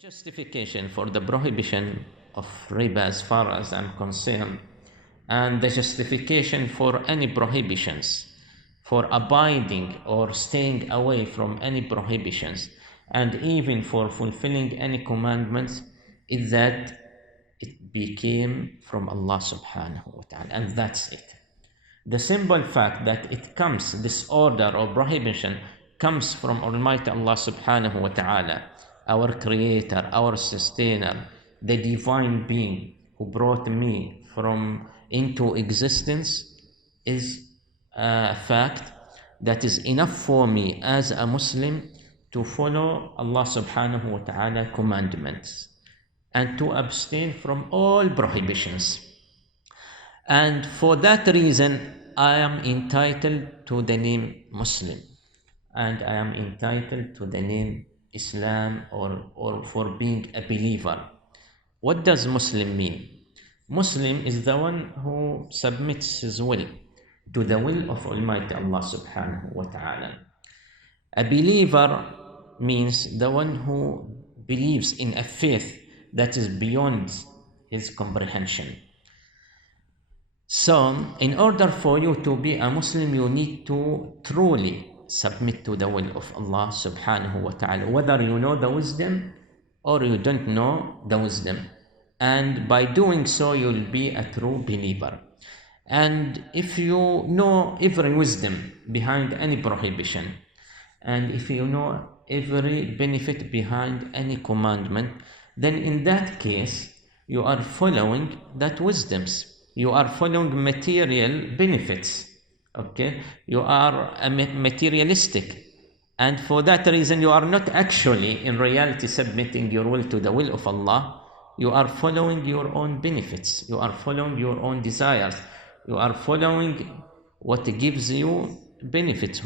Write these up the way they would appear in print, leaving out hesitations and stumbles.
Justification for the prohibition of riba as far as I'm concerned, and the justification for any prohibitions, for abiding or staying away from any prohibitions, and even for fulfilling any commandments, is that it became from Allah subhanahu wa ta'ala, and that's it. The simple fact that it comes, this order or prohibition comes from Almighty Allah subhanahu wa ta'ala, our creator, our sustainer, the divine being who brought me into existence, is a fact that is enough for me as a Muslim to follow Allah subhanahu wa ta'ala commandments and to abstain from all prohibitions. And for that reason, I am entitled to the name Muslim, and I am entitled to the name Islam, or for being a believer. What does Muslim mean? Muslim is the one who submits his will to the will of Almighty Allah subhanahu wa ta'ala. A believer means the one who believes in a faith that is beyond his comprehension. So, in order for you to be a Muslim, you need to truly submit to the will of Allah subhanahu wa ta'ala, whether you know the wisdom or you don't know the wisdom. And by doing so, you'll be a true believer. And if you know every wisdom behind any prohibition, and if you know every benefit behind any commandment, then in that case, you are following that wisdoms. You are following material benefits. Okay, you are materialistic, and for that reason you are not actually in reality submitting your will to the will of Allah. You are following your own benefits, you are following your own desires, you are following what gives you benefits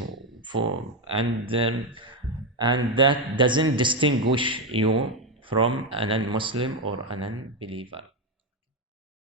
and that doesn't distinguish you from a non-Muslim or a non-believer.